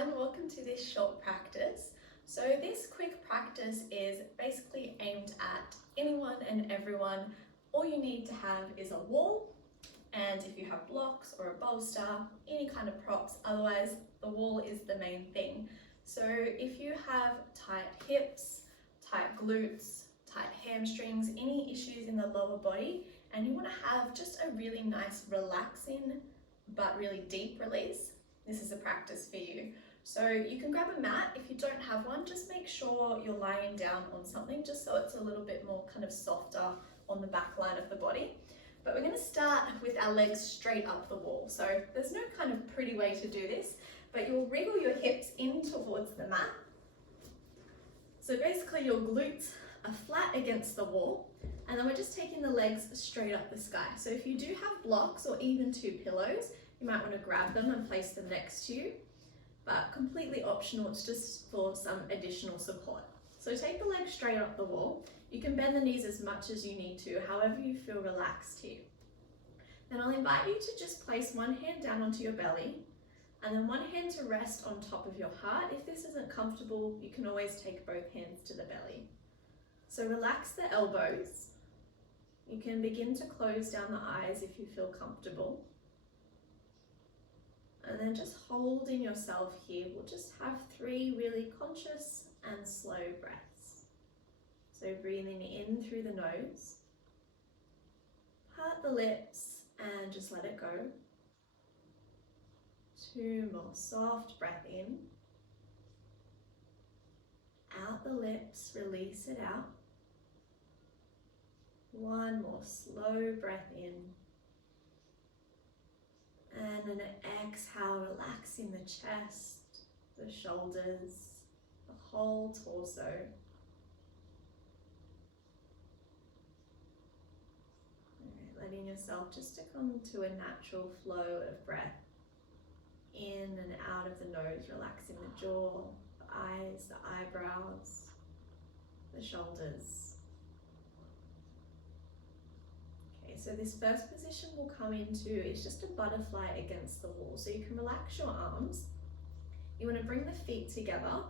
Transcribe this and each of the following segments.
everyone, welcome to this short practice. So this quick practice is basically aimed at anyone and everyone. All you need to have is a wall, and if you have blocks or a bolster, any kind of props, otherwise the wall is the main thing. So if you have tight hips, tight glutes, tight hamstrings, any issues in the lower body, and you want to have just a really nice relaxing but really deep release, this is a practice for you. So you can grab a mat. If you don't have one, just make sure you're lying down on something just so it's a little bit more kind of softer on the back line of the body. But we're going to start with our legs straight up the wall. So there's no kind of pretty way to do this, but you'll wriggle your hips in towards the mat. So basically your glutes are flat against the wall, and then we're just taking the legs straight up the sky. So if you do have blocks or even two pillows, you might want to grab them and place them next to you, but completely optional, it's just for some additional support. So take the legs straight up the wall. You can bend the knees as much as you need to, however you feel relaxed here. Then I'll invite you to just place one hand down onto your belly, and then one hand to rest on top of your heart. If this isn't comfortable, you can always take both hands to the belly. So relax the elbows. You can begin to close down the eyes if you feel comfortable. And then just holding yourself here, we'll just have 3 really conscious and slow breaths. So breathing in through the nose, part the lips and just let it go. 2 more, soft breath in. Out the lips, release it out. 1 more, slow breath in. And an exhale, relaxing the chest, the shoulders, the whole torso. Letting yourself just to come to a natural flow of breath in and out of the nose, relaxing the jaw, the eyes, the eyebrows, the shoulders. So this first position we'll come into is just a butterfly against the wall. So you can relax your arms. You want to bring the feet together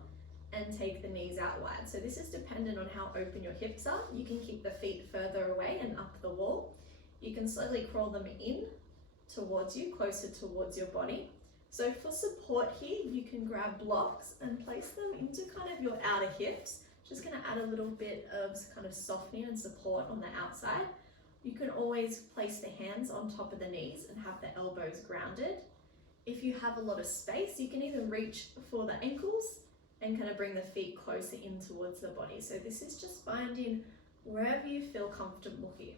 and take the knees out wide. So this is dependent on how open your hips are. You can keep the feet further away and up the wall. You can slowly crawl them in towards you, closer towards your body. So for support here, you can grab blocks and place them into kind of your outer hips. Just going to add a little bit of kind of softening and support on the outside. You can always place the hands on top of the knees and have the elbows grounded. If you have a lot of space, you can even reach for the ankles and kind of bring the feet closer in towards the body. So this is just finding wherever you feel comfortable here.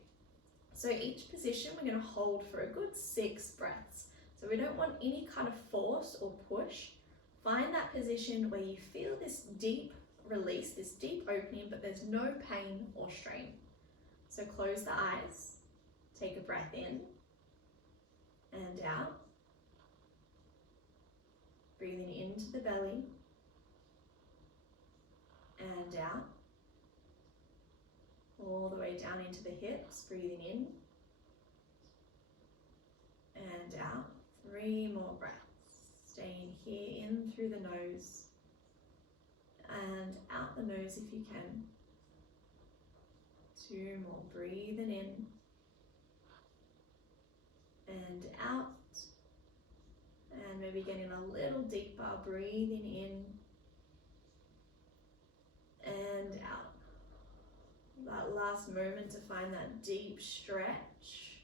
So each position we're going to hold for a good 6 breaths. So we don't want any kind of force or push. Find that position where you feel this deep release, this deep opening, but there's no pain or strain. So close the eyes, take a breath in and out, breathing into the belly and out, all the way down into the hips, breathing in and out. 3 more breaths, staying here in through the nose and out the nose if you can. 2 more, breathing in and out, and maybe getting a little deeper, breathing in and out. That last moment to find that deep stretch.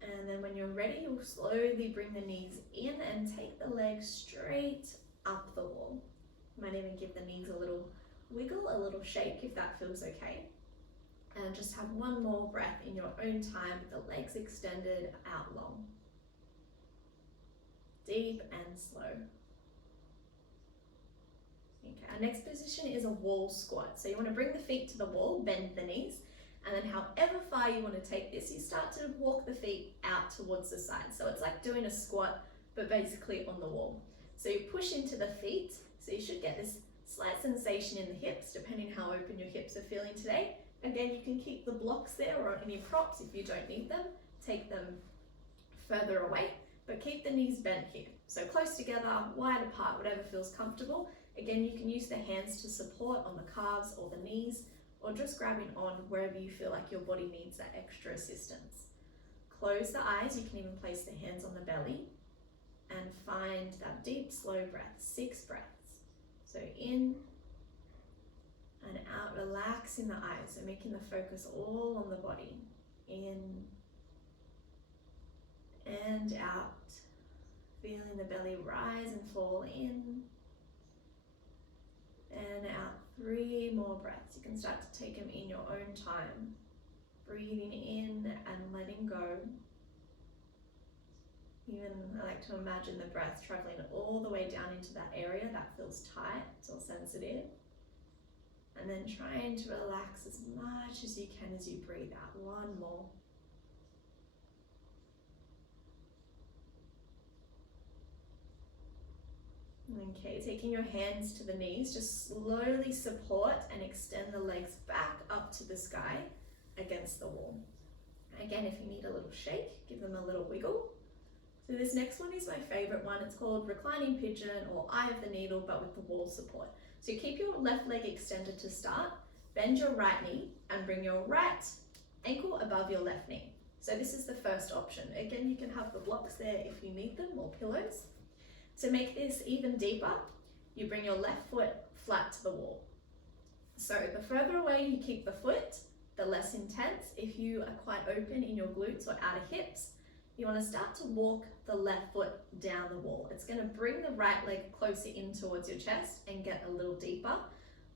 And then when you're ready, you'll slowly bring the knees in and take the legs straight up the wall. You might even give the knees a little wiggle, a little shake if that feels okay. And just have 1 more breath in your own time with the legs extended out long. Deep and slow. Okay, our next position is a wall squat. So you want to bring the feet to the wall, bend the knees, and then however far you want to take this, you start to walk the feet out towards the side. So it's like doing a squat, but basically on the wall. So you push into the feet, so you should get this slight sensation in the hips, depending how open your hips are feeling today. Again, you can keep the blocks there or any props if you don't need them. Take them further away, but keep the knees bent here. So close together, wide apart, whatever feels comfortable. Again, you can use the hands to support on the calves or the knees, or just grabbing on wherever you feel like your body needs that extra assistance. Close the eyes, you can even place the hands on the belly and find that deep, slow breath, 6 breaths. So in and out, relaxing the eyes, so making the focus all on the body. In and out, feeling the belly rise and fall in and out. 3 more breaths. You can start to take them in your own time. Breathing in and letting go. Even I like to imagine the breath traveling all the way down into that area that feels tight or sensitive. And then trying to relax as much as you can as you breathe out. 1 more. Okay, taking your hands to the knees, just slowly support and extend the legs back up to the sky against the wall. Again, if you need a little shake, give them a little wiggle. So this next one is my favorite one. It's called Reclining Pigeon or Eye of the Needle, but with the wall support. So keep your left leg extended to start, bend your right knee and bring your right ankle above your left knee. So this is the first option. Again, you can have the blocks there if you need them, or pillows. To make this even deeper, you bring your left foot flat to the wall. So the further away you keep the foot, the less intense. If you are quite open in your glutes or outer hips, you want to start to walk the left foot down the wall. It's going to bring the right leg closer in towards your chest and get a little deeper.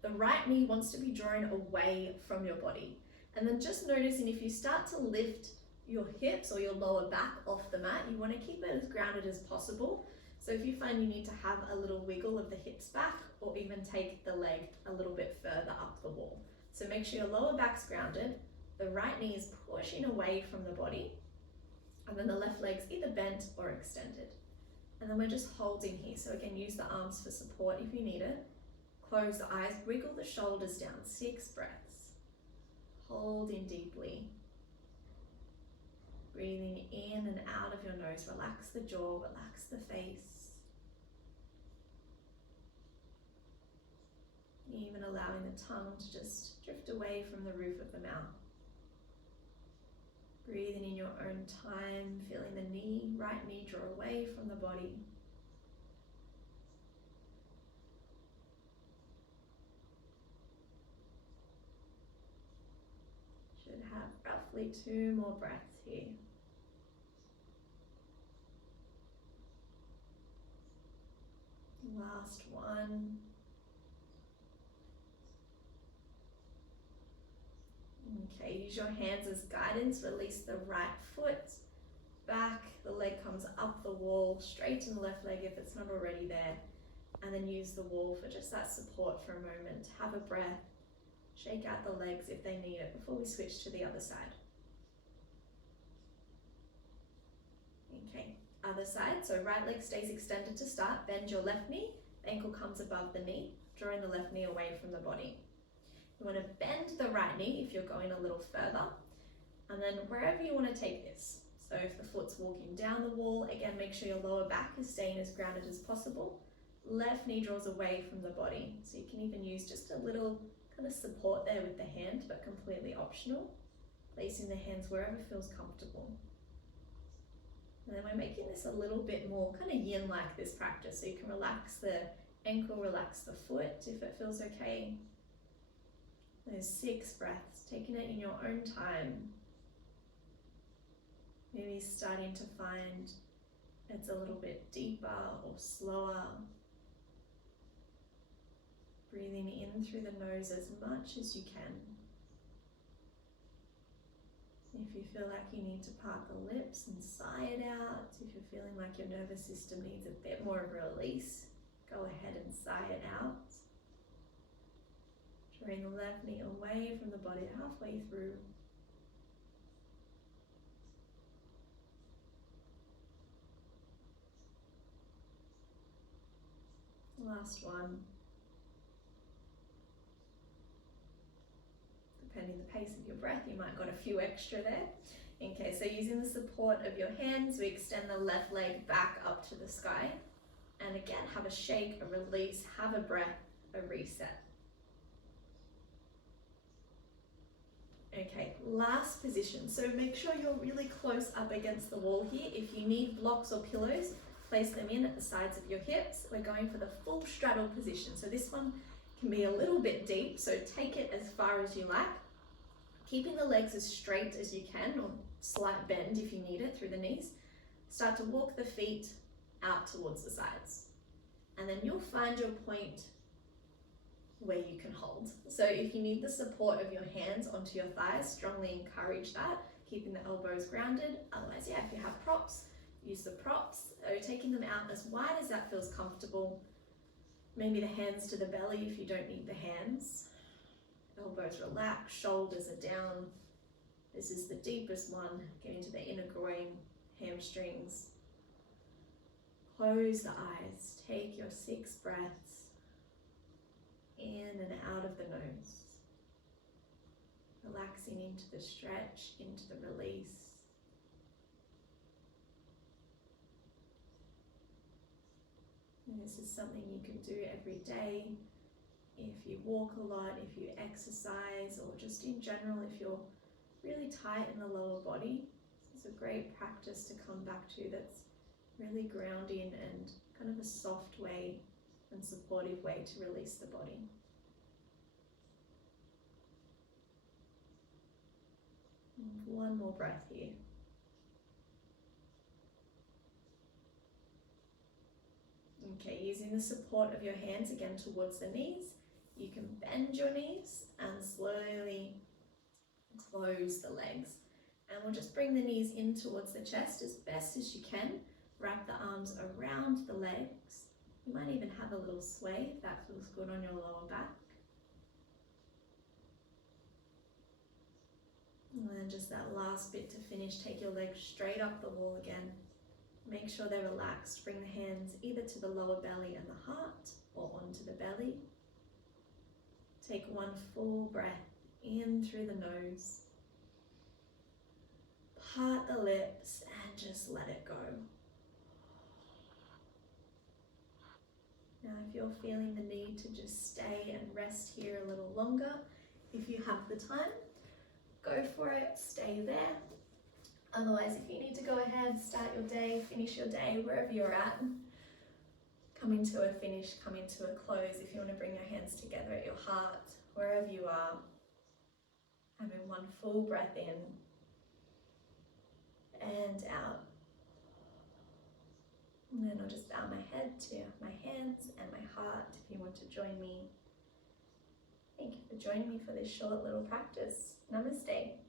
The right knee wants to be drawn away from your body. And then just noticing if you start to lift your hips or your lower back off the mat, you want to keep it as grounded as possible. So if you find you need to have a little wiggle of the hips back, or even take the leg a little bit further up the wall. So make sure your lower back's grounded, the right knee is pushing away from the body, and then the left leg's either bent or extended. And then we're just holding here. So again, use the arms for support if you need it. Close the eyes, wiggle the shoulders down, 6 breaths. Holding deeply. Breathing in and out of your nose, relax the jaw, relax the face. Even allowing the tongue to just drift away from the roof of the mouth. Breathing in your own time, feeling the knee, right knee draw away from the body. Should have roughly 2 more breaths here. Last one. Okay, use your hands as guidance. Release the right foot back. The leg comes up the wall. Straighten the left leg if it's not already there. And then use the wall for just that support for a moment. Have a breath. Shake out the legs if they need it before we switch to the other side. Okay, other side. So right leg stays extended to start. Bend your left knee. The ankle comes above the knee, drawing the left knee away from the body. You want to bend the right knee if you're going a little further, and then wherever you want to take this. So if the foot's walking down the wall, again, make sure your lower back is staying as grounded as possible. Left knee draws away from the body. So you can even use just a little kind of support there with the hand, but completely optional. Placing the hands wherever feels comfortable. And then we're making this a little bit more kind of yin-like, this practice. So you can relax the ankle, relax the foot if it feels okay. Those 6 breaths, taking it in your own time. Maybe starting to find it's a little bit deeper or slower. Breathing in through the nose as much as you can. If you feel like you need to part the lips and sigh it out, if you're feeling like your nervous system needs a bit more of a release, go ahead and sigh it out. Drawing the left knee away from the body halfway through. Last one. Depending the pace of your breath, you might got a few extra there. Okay, so using the support of your hands, we extend the left leg back up to the sky. And again, have a shake, a release, have a breath, a reset. Okay, last position. So make sure you're really close up against the wall here. If you need blocks or pillows, place them in at the sides of your hips. We're going for the full straddle position. So this one can be a little bit deep, so take it as far as you like. Keeping the legs as straight as you can, or slight bend if you need it through the knees. Start to walk the feet out towards the sides. And then you'll find your point where you can hold. So if you need the support of your hands onto your thighs, strongly encourage that, keeping the elbows grounded. Otherwise, yeah, if you have props, use the props. So taking them out as wide as that feels comfortable. Maybe the hands to the belly if you don't need the hands. Elbows relax, shoulders are down. This is the deepest one, getting to the inner groin, hamstrings. Close the eyes, take your 6 breaths in and out of the nose. Relaxing into the stretch, into the release. And this is something you can do every day. If you walk a lot, if you exercise, or just in general, if you're really tight in the lower body, this is a great practice to come back to that's really grounding and kind of a soft way and supportive way to release the body. And one more breath here. Okay, using the support of your hands again towards the knees, you can bend your knees and slowly close the legs. And we'll just bring the knees in towards the chest as best as you can. Wrap the arms around the legs. You might even have a little sway if that feels good on your lower back. And then just that last bit to finish, take your legs straight up the wall again. Make sure they're relaxed. Bring the hands either to the lower belly and the heart or onto the belly. Take one full breath in through the nose. Part the lips and just let it go. Now, if you're feeling the need to just stay and rest here a little longer, if you have the time, go for it, stay there. Otherwise, if you need to go ahead, start your day, finish your day, wherever you're at, coming to a finish, coming to a close. If you want to bring your hands together at your heart, wherever you are, having one full breath in and out. And then I'll just bow my head to my hands and my heart if you want to join me. Thank you for joining me for this short little practice. Namaste.